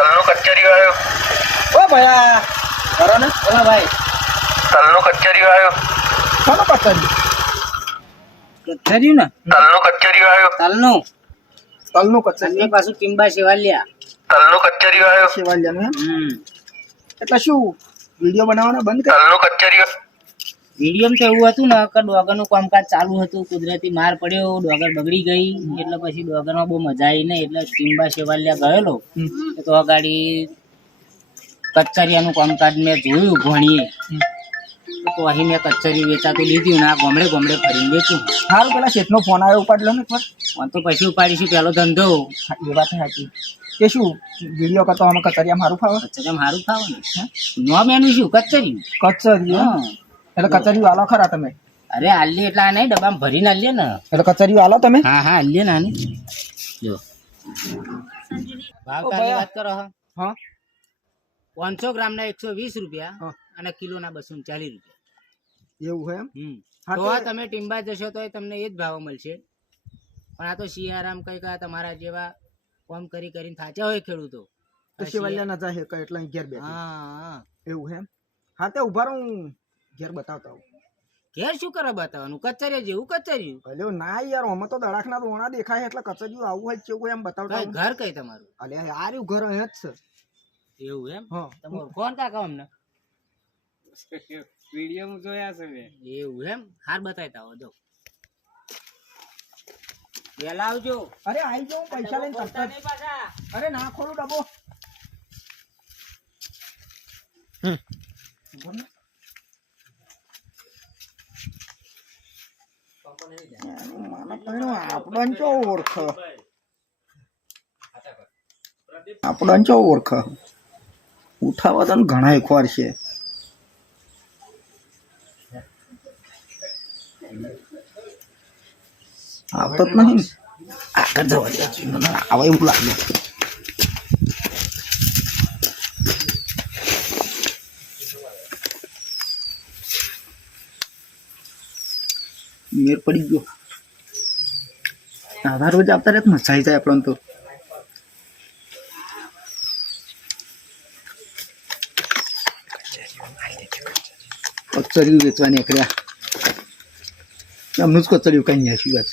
તલનો કચરિયો આવ્યો. ઓ ભયા કરો ને બોલા ભાઈ. તલનો કચરિયો આવ્યો. કોનો કચરિયો? કચરિયું ને તલનો કચરિયો આવ્યો. તલનું કચરિયું એની પાછું ટીમ્બા સેવાલિયા. તલનો કચરિયો આવ્યો. શેવાલિયાનું એમ એટલે શું વિડીયો બનાવવાના બંધ કર? તલનો કચરિયો. વિડીયો તો એવું હતું ને કે ડોગરનું કામકાજ ચાલુ હતું, કુદરતી માર પડ્યો, ડોગર બગડી ગઈ, એટલે પછી ડોગરમાં બહુ મજા આવી નહીં, એટલે ટીમ્બા સેવાલિયા ગયેલો તો આ ગાડી કચરિયાનું કામકાજ મેં જોયું ભણીએ તો અહીં મેં કચરી વેચાતું લીધું ને આ ગોમડે ગોમડે ફરીને વેચું. હારું પેલા શેઠનો ફોન આવ્યો ઉપાડ લો ને એકવાર. ફોન તો પછી ઉપાડીશું, પેલો ધંધો. એ વાત સાચી કે શું વિડીયો કરતો અમે કચરિયા મારું ફાવે? કચરિયા સારું ખાવ ને નોમ એનું શું કચરિયું. કચરિયું એટલે કચરિયું આલો ખરા તમે? અરે આલીએ એટલે આ નહીં ડબ્બામાં ભરીને આલીએ ને. એટલે કચરિયું આલો તમે? હા હા આલીએ ને આની જો ભાવ તારી વાત કરો. હા 500 ગ્રામના 120 રૂપિયા અને કિલોના 240 રૂપિયા. એવું છે એમ? તો તમે ટીમ્બા જશો તો તમને એ જ ભાવ મળશે. પણ આ તો સિયારામ કઈ કા તમારા જેવા કામ કરી કરીને થાચા હોય ખેડૂતો તો શેવાલિયા ના જાય કે એટલે ઘેર બેઠા. હા એવું છે એમ? હા તે ઉભા રહું ઘેર બતાવતા હું. ઘેર શું કરે બતાવવાનું? કચરિયા જેવું કચરિયું. અલ્યો ના યાર અમે તો દડાખના દોણા દેખાય એટલે કચરિયું આવું હોય કેવું એમ બતાવતા હું. ઘર કઈ તમારું? અલ્યા આર્યું ઘર અહીંયા જ છે. એવું એમ? હા તમારું કોણ કાકા અમને વિડીયો માં જોયા છે મેં. એવું એમ? હાર બતાવતા હો જો વેલા આવજો. અરે આઈ જાઉં પૈસા લઈને કરતા જ. અરે ના ખોલું ડબ્બો. આપણને ચો ઓળખ આપણને ચો ઓળખ ઉઠાવા તો ઘણા એકવાર છે. આવતો જ નહીં આગળ જવા દે મને આવે એવું લાગે. મેર પડી ગયો. આધા રોજ આવતા રહે મજા આવી જાય આપણને તો. કચરિયું વેચવા નીકળ્યા. એમનું જ કચરિયું કઈ નહીં શું વાત.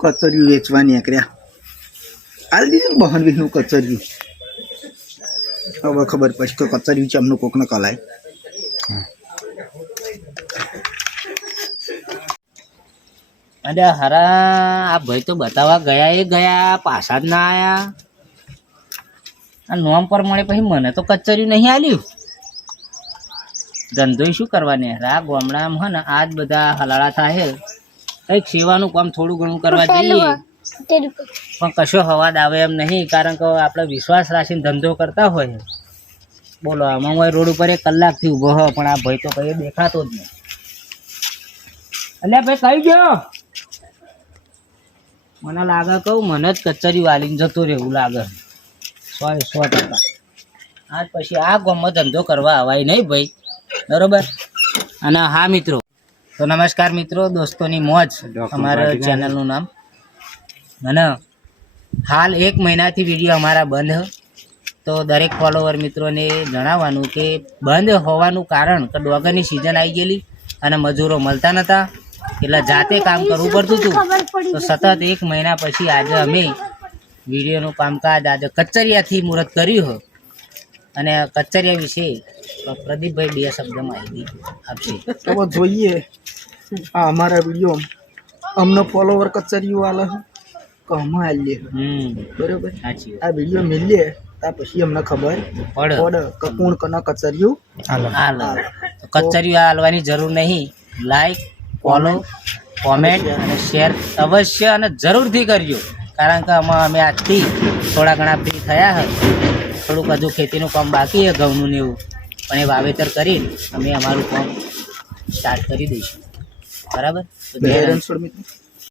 કચરિયું વેચવા નીકળ્યા. આ દીધું બહન વીસનું કચરિયું. હવે ખબર પછી તો કચરિયું છે એમનું કોકને કલાય. અરે હરા આ ભાઈ તો બતાવવા ગયા એ ગયા પાછા જ ના આયા. આ નોમ પર મળે પછી મને તો કચરિયું નહીં આલ્યું. ધંધો શું કરવાની આ ગામડામાં હે ને આજ બધા હલાળા થાય કઈક સેવાનું કામ થોડું ઘણું કરવા જઈએ પણ કશો હવાદ આવે એમ નહીં, કારણ કે આપણે વિશ્વાસ રાખીને ધંધો કરતા હોય. બોલો આમાં હું રોડ ઉપર 1 કલાકથી ઊભો હોય પણ આ ભાઈ તો કઈ દેખાતો જ નહીં. અલ્યા ભાઈ કઈ ગયો? મને લાગે કહું મને જ કચરિયું વાલીને જતો રહેવું લાગે 100%. આજ પછી આ ગામમાં ધંધો કરવા આવાય નહીં ભાઈ, બરોબર. અને હા મિત્રો, તો નમસ્કાર મિત્રો, દોસ્તોની મોજ અમારા ચેનલનું નામ. અને હાલ 1 મહિનાથી વિડીયો અમારા બંધ, તો દરેક ફોલોવર મિત્રોને જણાવવાનું કે બંધ હોવાનું કારણ કે ડોગરની સિઝન આવી ગયેલી અને મજૂરો મળતા નહોતા એટલે જાતે કામ કરવું પડતું હતું. તો સતત 1 મહિના પછી આજે અમે વિડીયોનું કામકાજ આજે કચરિયાથી મુહૂર્ત કર્યું હોય અને કચરિયા વિશે પ્રદીપભાઈ 2 શબ્દ માહિતી આપશે. તો જોઈએ આ અમારા વિડીયો અમને ફોલોવર કચરિયું આલે કે અમે આલીએ. બરોબર. આ વિડીયો મિલીએ ત્યાર પછી અમને ખબર પડે કે કોણ કના કચરિયું હાલે. કચરિયું હાલવાની જરૂર નહીં. લાઈક, ફોલો, કોમેન્ટ અને શેર અવશ્ય અને જરૂરથી કરજો, કારણ કે અમે આજથી થોડા ઘણા ફ્રી થયા હોય. થોડુંક હજુ ખેતીનું કામ બાકી છે ઘઉંનું ને એવું, પણ એ વાવેતર કરીને અમે અમારું કામ સ્ટાર્ટ કરી દઈશું. બરાબર. જય રણછોડ મિત્રો.